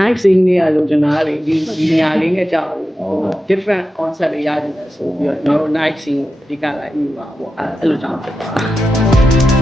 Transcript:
night scene တွေအလုပ်ကျွန်တော်ကလေဒီနေရာလေးနဲ့ကြောက် different concept တွေရတယ်ဆိုပြီးတော့ကျွန်တော်တို့ night scene အဓိကလိုက်ယူပါပေါ့အဲ့လိုကြောင့်ဖြစ်သွားတာ